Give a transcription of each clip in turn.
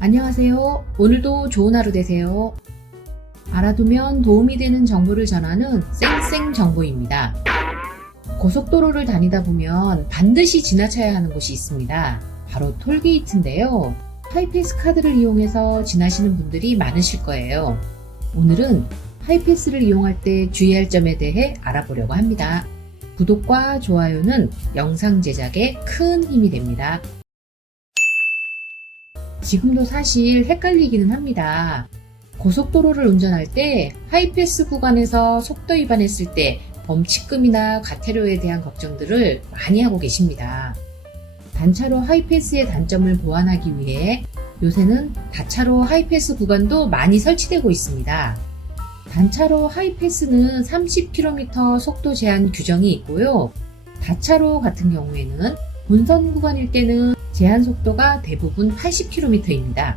안녕하세요. 오늘도 좋은 하루 되세요. 알아두면 도움이 되는 정보를 전하는 쌩쌩 정보입니다. 고속도로를 다니다 보면 반드시 지나쳐야 하는 곳이 있습니다. 바로 톨게이트인데요. 하이패스 카드를 이용해서 지나시는 분들이 많으실 거예요. 오늘은 하이패스를 이용할 때 주의할 점에 대해 알아보려고 합니다. 구독과 좋아요는 영상 제작에 큰 힘이 됩니다. 지금도 사실 헷갈리기는 합니다. 고속도로를 운전할 때 하이패스 구간에서 속도 위반했을 때 범칙금이나 과태료에 대한 걱정들을 많이 하고 계십니다. 단차로 하이패스의 단점을 보완하기 위해 요새는 다차로 하이패스 구간도 많이 설치되고 있습니다. 단차로 하이패스는 30km 속도 제한 규정이 있고요. 다차로 같은 경우에는 본선 구간일 때는 제한 속도가 대부분 80km입니다.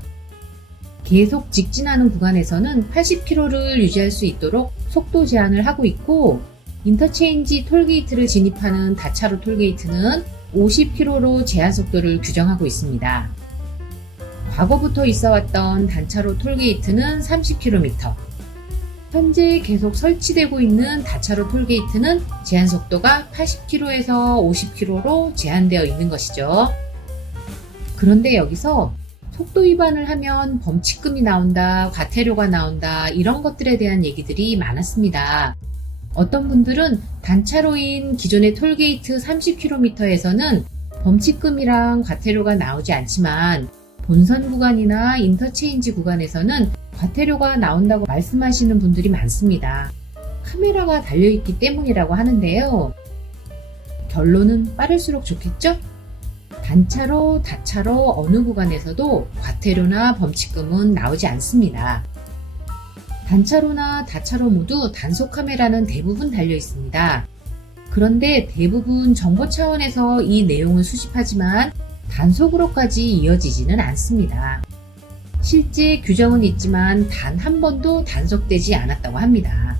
계속 직진하는 구간에서는 80km를 유지할 수 있도록 속도 제한을 하고 있고, 인터체인지 톨게이트를 진입하는 다차로 톨게이트는 50km로 제한 속도를 규정하고 있습니다. 과거부터 있어왔던 단차로 톨게이트는 30km, 현재 계속 설치되고 있는 다차로 톨게이트는 제한 속도가 80km에서 50km로 제한되어 있는 것이죠. 그런데 여기서 속도 위반을 하면 범칙금이 나온다, 과태료가 나온다, 이런 것들에 대한 얘기들이 많았습니다. 어떤 분들은 단차로인 기존의 톨게이트 30km에서는 범칙금이랑 과태료가 나오지 않지만 본선 구간이나 인터체인지 구간에서는 과태료가 나온다고 말씀하시는 분들이 많습니다. 카메라가 달려있기 때문이라고 하는데요. 결론은 빠를수록 좋겠죠? 단차로, 다차로 어느 구간에서도 과태료나 범칙금은 나오지 않습니다. 단차로나 다차로 모두 단속 카메라는 대부분 달려 있습니다. 그런데 대부분 정보 차원에서 이 내용을 수집하지만 단속으로까지 이어지지는 않습니다. 실제 규정은 있지만 단 한 번도 단속되지 않았다고 합니다.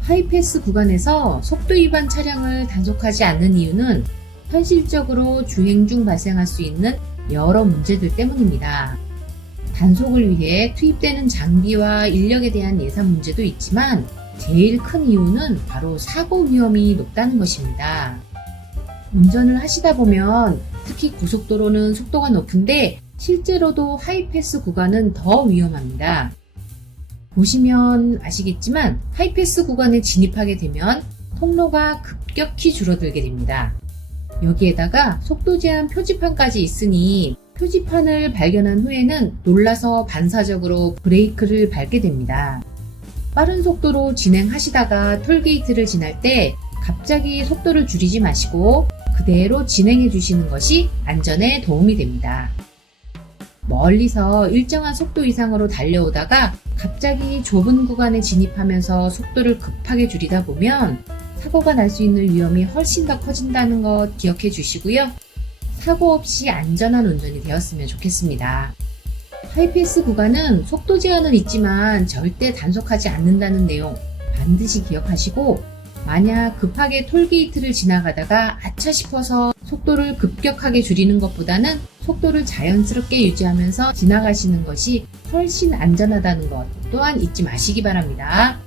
하이패스 구간에서 속도 위반 차량을 단속하지 않는 이유는 현실적으로 주행 중 발생할 수 있는 여러 문제들 때문입니다. 단속을 위해 투입되는 장비와 인력에 대한 예산 문제도 있지만 제일 큰 이유는 바로 사고 위험이 높다는 것입니다. 운전을 하시다 보면 특히 고속도로는 속도가 높은데 실제로도 하이패스 구간은 더 위험합니다. 보시면 아시겠지만 하이패스 구간에 진입하게 되면 통로가 급격히 줄어들게 됩니다. 여기에다가 속도 제한 표지판까지 있으니 표지판을 발견한 후에는 놀라서 반사적으로 브레이크를 밟게 됩니다. 빠른 속도로 진행하시다가 톨게이트를 지날 때 갑자기 속도를 줄이지 마시고 그대로 진행해 주시는 것이 안전에 도움이 됩니다. 멀리서 일정한 속도 이상으로 달려오다가 갑자기 좁은 구간에 진입하면서 속도를 급하게 줄이다 보면 사고가 날 수 있는 위험이 훨씬 더 커진다는 것 기억해 주시고요. 사고 없이 안전한 운전이 되었으면 좋겠습니다. 하이패스 구간은 속도 제한은 있지만 절대 단속하지 않는다는 내용 반드시 기억하시고, 만약 급하게 톨게이트를 지나가다가 아차 싶어서 속도를 급격하게 줄이는 것보다는 속도를 자연스럽게 유지하면서 지나가시는 것이 훨씬 안전하다는 것 또한 잊지 마시기 바랍니다.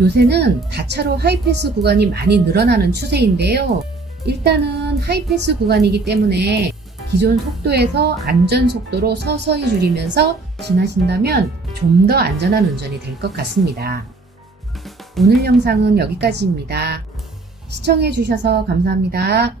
요새는 다차로 하이패스 구간이 많이 늘어나는 추세인데요. 일단은 하이패스 구간이기 때문에 기존 속도에서 안전 속도로 서서히 줄이면서 지나신다면 좀 더 안전한 운전이 될 것 같습니다. 오늘 영상은 여기까지입니다. 시청해 주셔서 감사합니다.